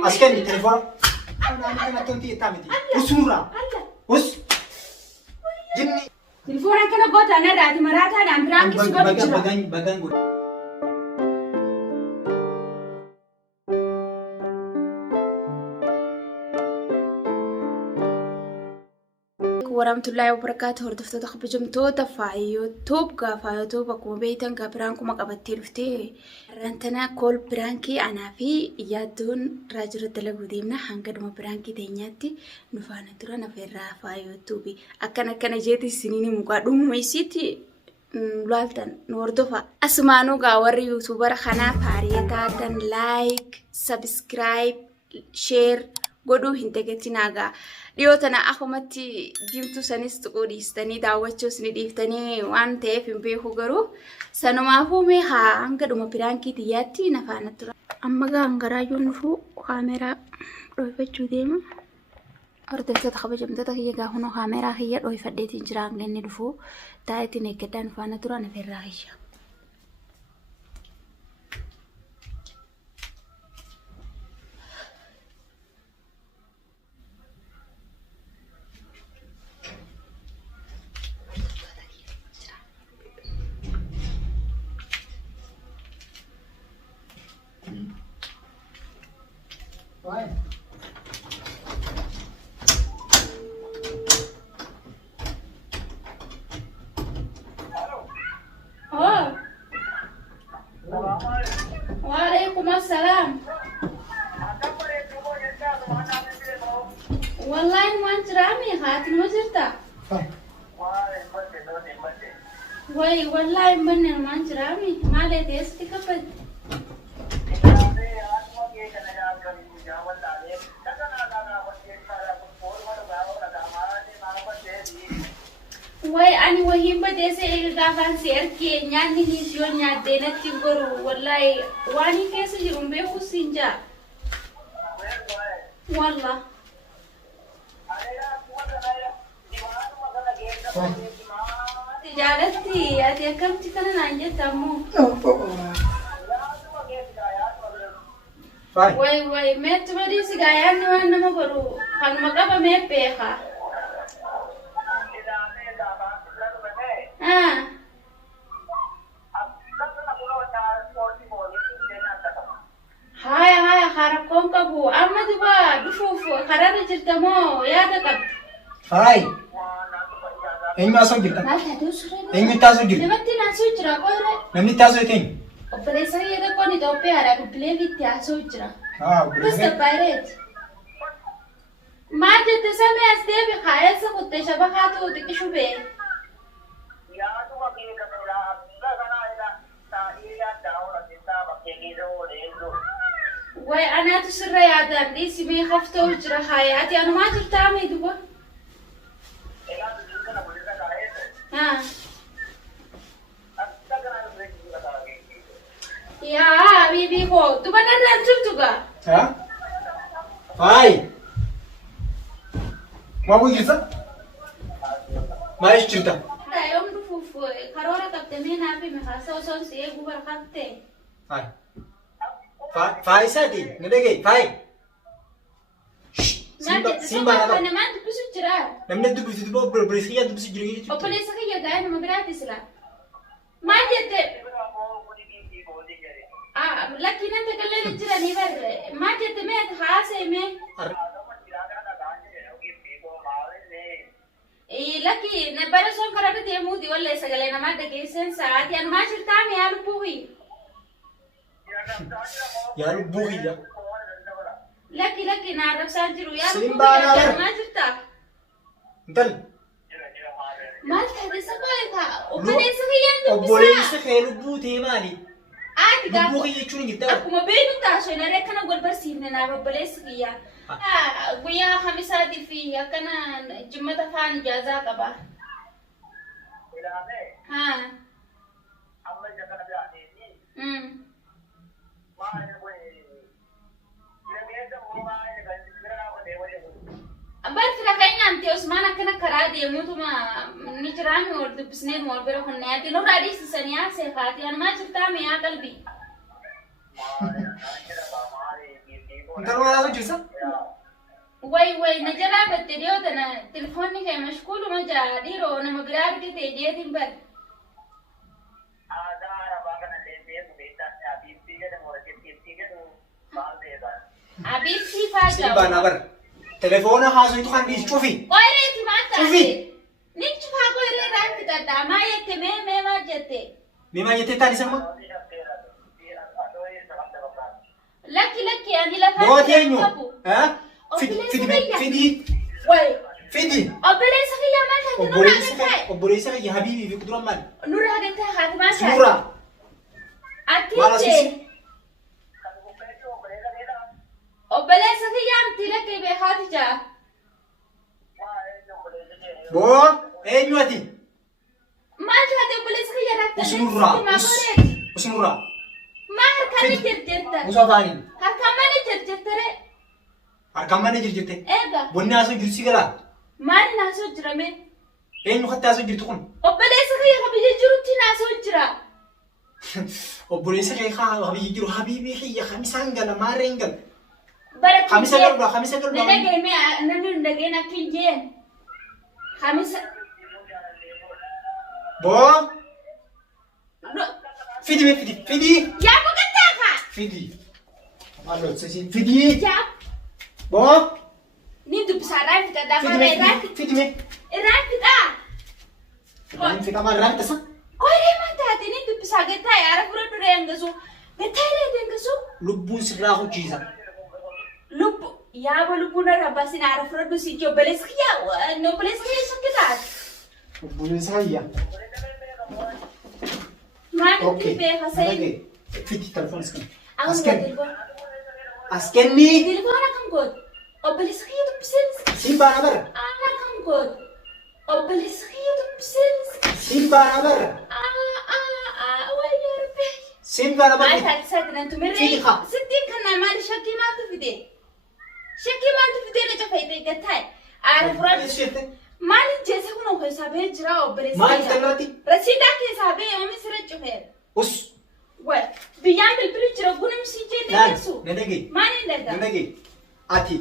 أسكني تليفون أنا تنتي تامتي وسورة وس جني تليفون أنا قلت أنا راتي مرات أنا عم برانك سبب بغان warahmatullahi wabarakatuh hordoftoota kabajamtoota faayyootoob faayyootoob akkuma beektan biraankuuma qabattee dhuftee rantana kool biraankii anaa fi yaaddoon raajira dalaguu deemna hanga dhuma biraankii teenyaatti nu faana tura naferraa faayyootuubi akkana jeeti isiniin mukaa dhumumeessitti laaltan nu hordofa asumaanuu warri yuutuubara kanaa faariyeetaatan laayik sabskiraayib sheer godhuu hin dagatinaagaa dhiyootana akumatti diimtuu sanis tuquu dhiistanii daawwachuus ni dhiiftanii waan ta'eef hin beeku garuu sanumaafuu mee hanga dhuma biraankii tiyyaatti na faana tura. Amma gaangaraayyoon dhufuu kaameeraa dhoofachuu deema. Hordoftoota kabajamtoota kiyya gaafuma kaameeraa kiyya dhoofadheetiin jira hanga inni dhufuu taa'eetiin eeggaddaa nu faana tura naferraa kiyya. Why? Oh. Waalaikumsalam. Wallahi waan jiraami haatiin ma jirta? Way wallahi banne waan jiraami maalee teesti kabad. Way ani wahin badese gafan serke nyanni hisyon nyadde natti goru wallahi wani kesi jumbe kusinja wallah tijarati ati akam tikana nanje tamu way metu badi sigayani wana magoru kan magaba mepeha Hai harakon kabu amma duba dufufu karana jirtamo ya da kab Hai Eng masuk jirta Eng tasu jirta Namatti nasu jira koire Namni tasu eten Operesa ya da koni dope ara ku play vit asu jira Bas Operesa pirate Ma jette same asde bi khaya se kutte shabakatu dikishube Way أنا تسرى يا دار دي سمي خفته وجرى حياتي أنا ما ترتامي دوبا يا حبيبي هو دوبا نرجع ترتوغا ها هاي ما بقول جلسة ما إيش جلتا يوم نفوف كارورا كابتمين أبي مخاسة وصون سيه غوبر كابتة هاي فاي سادي ندقي فاي Simba أنا ما أنت بس جرا namni dubbisu dubbo بريسيا dubbisu jiru jechuudha. Obboleessa kiyya gaa'e nama biraati sila maal jette lakkii nan tagallee jiranii barre maal jette mee haasee mee lakkii bara son karaa deemuuti wallee sagalee namaa dhageessan sa'aatii an maa jirtaa mee yaa lubbuu Yaa lubbuu kiyya. Laki na rabsaan jiru yaa Simba lubbuu maa jirtaa Intalli. maal taate sabaalita obboleessa kiyyaan Obboleessa kee lubbuu ta'e maali? Ati Lubbuu kiyya jechuun hin jirtaa? akkuma beeknu taasoo naree akkana wal barsiifne naaf obboleessa kiyyaa. Guyyaa Khamisaatii fi akkana jimmata faan ijaazaa qaba. Barti rakanya anti Osman akkana karaa deemutuma ni jiraan wal dubbisnee wal bira kunneeti nurraa dhiisisanii haasee faati maa jirtaa miyaa qalbii. Intal wala so jirsa. Way na jala batte dio tana telefoni kay mashkulu ma jadiro na magrar ke te jetin bar. Abis si faja. Si bana bar. Telefona haso itu kan di chufi. Oire ti mata. Chufi. Nik chufa ko ire ran kita dama yete me ma jete. Mima yete tani sama. Laki ani la fa. Buat yenyu. Ha? Fidi. Way. Fidi. Obele sakiya ma ta nura gata. Obore sa ya habibi fi kudura man. Nura gata hat ma ta. Nura. Mala Ati. sisi. Obele sakiya am tira ke be hatija. Bo, enyu ati. Ma ta de obele sakiya rakta. Usnura. Usnura. Ma har kani jirjirta. Musafani. Har kamani jirjirtare. Arkamane jirjite. Ega. Bonni aso jirsi gala. Mani na so jirame. Enyu khatta aso jirtu kun. Obele sakiya habiye jiruti na so jira. Obore sa kay kha habibi jiru habibi hiya khamisan gala marengal. Barat. Khamisa gala. Nene me nanu ndage na kinjen. Khamisa. Bo. Fidi. Ya bukata ka. Fidi. Allo sisi Fidi. Ya. Bo. Ni du bisara fita da ma Fidi me. Rafita. Fidi kama rafta sa. Kore mata te ni du bisaga ta yara fura dure engasu. Betare dengasu. Lubbun sirra ko jisa. Lupu ya bo lupu na rabasi na ara fura du si jo beles khiya no beles khiya sakita. Lubbun saya. Mani Okay. be hasai. Fidi telefon skan. Telefon Askenni. akam god. O beles khiya du bisens. Simba nabar. Akam god. O beles khiya du bisens. Simba nabar. Wai yarbe. Simba nabar. ما تعرف أنتم مرة فيها. ستين كنا ما شكي ما تفيدي شكي ما تفيدي أنا جفايتي قتاي عارف رد ما نجلس هنا وهي سابه جرا أو بريس ما تكلمتي. رسيدك سابه يومي سر جفير Us. وين بيان بالبريج ربنا مسيجي Lan. نفسه Nanage. ما نلقى Nanage. Ati.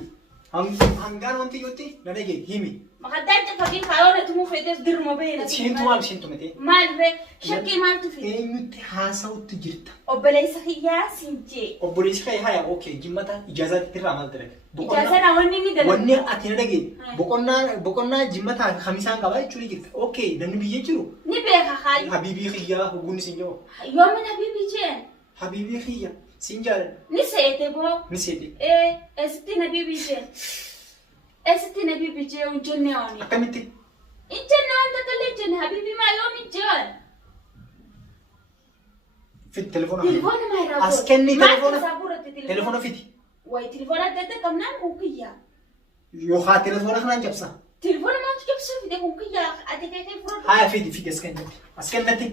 Hanggan wanti yuti. Nanage. Himi. ما قدرت فكين خاونا تمو فيدس در مبين Shintu mete. ما الري شكي ما تفيدي Enyutti haasawutti jirta. أو بريس خيا سينجي Obboleessi kee haya okay jimmata ijaazaatti irraa maal dalage. إجازة نواني ندل Wanni ati na dhage boqonnaa jimmataa khamisaan qabaa jechuun jirta. Okay namni biyya jiru نبيها خالي habiibii kiyyaa hubuun sin jiru. يوم حبيبي جين Habiibii kiyya sin jaalladha. نسيت بو Ni seedhe. استي نبي بيجي استي نبي بيجي ونجني أوني Akkamitti إنجني أنت كلي حبيبي ما يوم يجون fit telefoona. تلفون ما يرابو As kenni ما telefoona. تسابورة Telefoona fiti. واي تلفون أنت كم نام كوكيا Yookaan telefoona kanaan cabsa. تلفون ما تجيب سوي ده كوكيا أتى كيف فرود Haya fiti as kenni. As kennatti.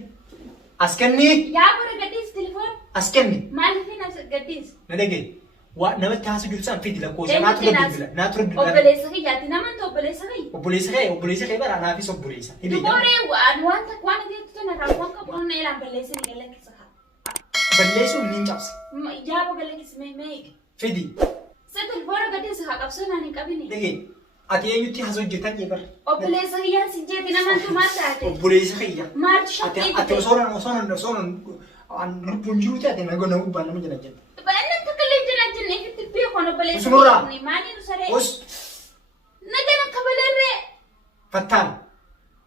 As kenni. يا برا قديس تلفون As kenni. ما لي ناس قديس Na dhage. Waa namatti haasa'u jiru san fiti lakkoofsa naatu bilbila. Naatu bilbila. أوبليسكي يا تنا من توبليسكي Obboleessi kee bara anaafis obboleessa. تقولي وأنوان تكوان دي تنا رابون كبرنا إلى بليسني قال لك سخا Balleessuun ni cabsa. يا بقول لك اسمي ميك Fidi. ستلفون قديس خا قبسنا نكابيني Dhage. Ati eenyutti haasa'u jirtan bara. Obboleessi yaa si jeeti namaan tumaa taate. Obboleessi kiyya. Maaltu Ati shakkii osoo lubbuun jiruuti ati nama gubbaan nama jala jenna. Baay'inni akka kallee jira jennee ifitti beekon obboleessi Usunurraa. ni maali nu saree? Os Nagaan akka balarree. fattaan.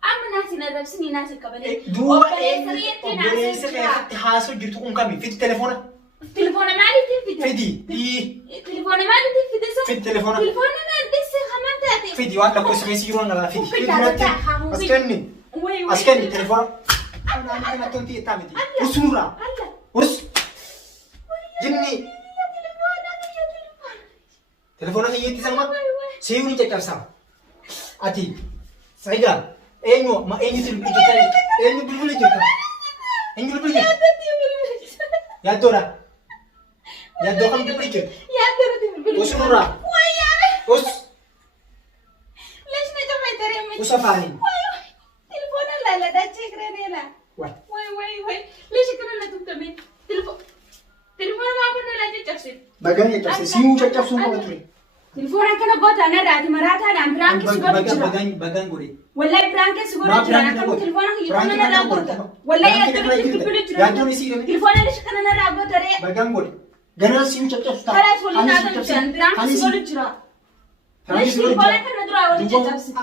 Amma naasi na rabsini naasi kabalee. Duuba Obboleessi yeetti obboleessi naasi keessatti haasa'u jirtu kun kami? Fidi telefoona. Telefoona maaliitiin fide? Fidi. Telefoona maaliitiin fide sa? Fidi telefoona. Telefoona na dhisse hamaan taate. Fidi waan lakkoofsa keessa jiru hanga fidi. Fidi Uffata duratti haa haa as kenni. Way As kenni telefoona. Naannoo kanatti wanti jettaa miti. Usunurraa. Alla. Us. Jinni. Telefoona kiyyeetti sama. Seeyuun caccabsaa. Ati. Sayidaa. Eenyutu jirta? Eenyu bilbila jirta? Eenyu bilbila jirta? Yaaddoodha. Yaaddoo kam bilbila jirta? Usunurraa. Us. Us afaaniin. Telefoona laaladhaa cheekiree neela. Waay. Leesha kana na tuqtame. Telefoona maa kun la caccabsit. Bagan caccabse simuu caccabsuun qaba ture. Telefoona kana goota na raati maraataadhaan biraankis godhu jira. Bagan godhe. Wallahi biraankis godhu jira. Akka telefoona kana na raa goota. Wallahi yaaddoon bilbilu jira. Yaaddoon isii deemte. Telefoona lish kana na raa goota ree. Bagan godhe. Ganaa simuu caccabsu ta'a. Kalaas waliin haasa'u jiran biraankis godhu jira. Lish telefoona kana dura waliin caccabsit.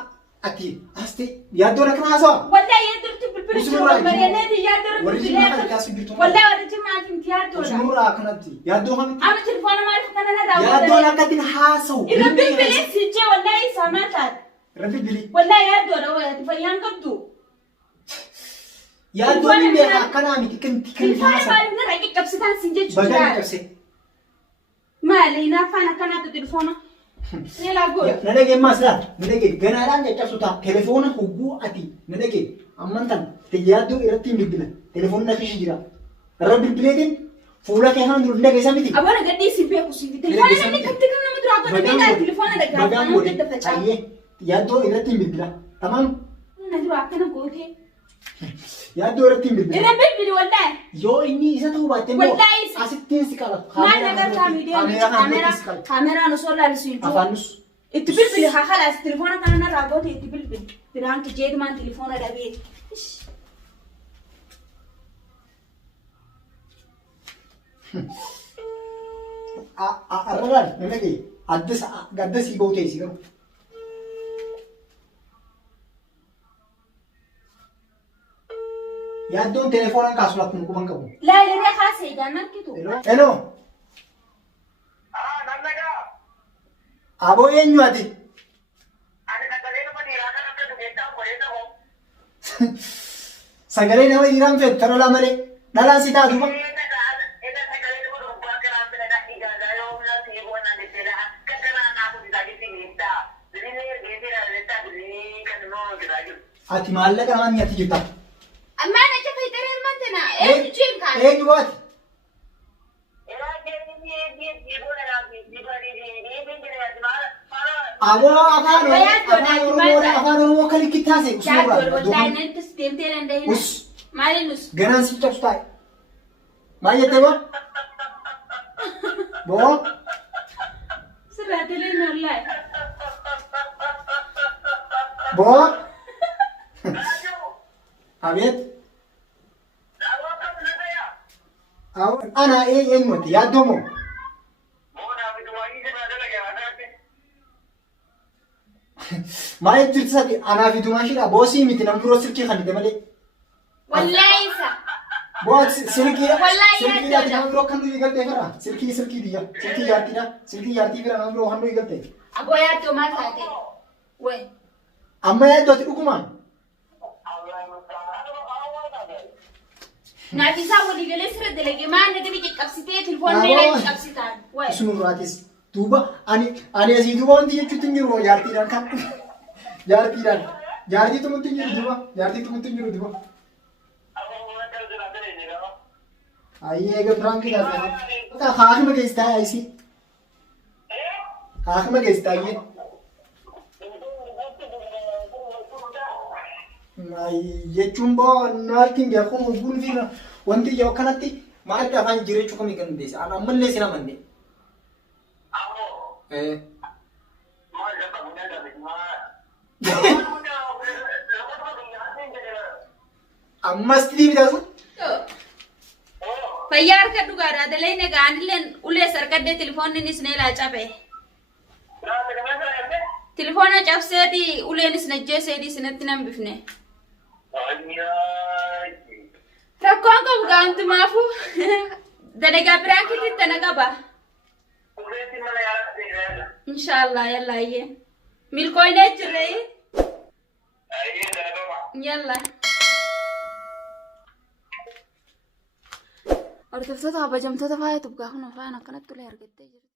Ati aste yaaddoon akkana haasawa. Wallahi yaaddoon bilbilu jira. Bareedee yaaddoon bilbilu. Wallahi waliin maatiin yaaddoon. Usunura kanatti yaaddoo kamitti. Ama telefoona maaliif kana na raa goota. Yaaddoon akkatti haasawu. Irra bilbilee sijjee wallahi saamaataadha. Rafi bili. Wallahi yaaddoodha wallahi fayyaan qabdu. Yaaddoon illee akkanaa miti kan Telefoona haasawu. maaliif na raa qaqqabsitaan siin jechuudha. Bagan caccabse. Maali naafaan akkanaatu telefoona. Neelaa godhu. Na dhagee maas laata? Na dhagee ganaadhaan caccabsu ta'a. Telefoona hubbuu ati na dhagee amman tan yaaddoo irratti hin bilbila. Telefoonni na fishi jira. Irra bilbileetiin fuula kee kan jiru hin dhageessa miti. Abona gadhii si beeku si telefoona namni kamti kan nama dura akka beekaa telefoona dhagaa Bagaan godhe. Ayyee yaaddoo irratti hin bilbila. Tamaam. Na dura akkana gootee. Yaaddoo irratti hin bilbila. Irra bilbili wallahi. Yoo inni isa ta'uu baatte immoo Wallahi isa. asittiin si qaba. Maal nagartaa miidiyaa kaameraan osoo laalisuun jiru. Afaanus. Itti bilbili haa halaas telefoona kana narraa goote itti bilbili. Biraanki jeedumaan telefoona dhabee. Arraraan na dhagee adda sii ba'u ta'e si garu. Yaaddoon telefoonaan kaasu akkuma quban qabu. Laalee haasee gaannaan kitu. Hello. Aboo eenyu ati? Sagalee nama dhiiraan feetu tarola malee dhalaan si taatu ba? Ati maallaqa namaan nyatti jirta. Ammaan acha fayyadamee mantana eenyu jeekaan. Eenyu baati? Aboo afaan Oromoo kan ikki taase. Yaaddoon wallahi nantis deemtee danda'ina. Maalinus. Ganaan si cabsu taa'e. Maal jettee boo? Boo? Sirraa teleen wallahi. Boo? Abeet? Ana eenyuuti yaaddoo moo? Maal jirti sadi anaa fi dumaashidha boosii miti namni biroo silkii kan hidhe malee. Wallahi isa. Boo silkii Wallahi silkii yaati namni biroo kan nuyi galtee fira silkii biyya silkii yaartiidha silkii yaartii fira namni biroo kan nuyi galtee. Aboo yaaddoo maal taate? Wee. Amma yaaddooti dhugumaan. Naafisaa waliigalee sirra dalagee maal nagadi qaqqabsitee telefoonni illee qaqqabsitaan. Wee. Isunurraatis duuba ani asii duuba wanti jechuutti hin jiru jaartiidhaan kan jaartiitu mutti hin jiru duuba. Ayyee egaa firaanki taasisaa. Haakima keessaa ayisii. Haakima keessaa ayyee. Jechuun boo naaltiin jechuun hubbuun fi wanti yoo kanatti maalatti afaan jireechuu kamii kan dandeessa? Ani ammallee sin amanne. Ammas tirii bitaasu? Fayyaa harka dhugaadhaa dalee nagaan illee ulee sarkadee telefoonnis ni laacabe. Telefoona cabseeti uleenis najjeeseeti sinatti nan bifne. Rakkoon qabu gaantumaafu dalagaa biraankiti tana qaba. Inshallah yallaayyee. Milkooynee jirree. Yalla. Hordoftoota kabajamtoota faaya tubgaa kun afaan akkanatti ulee argattee jirti.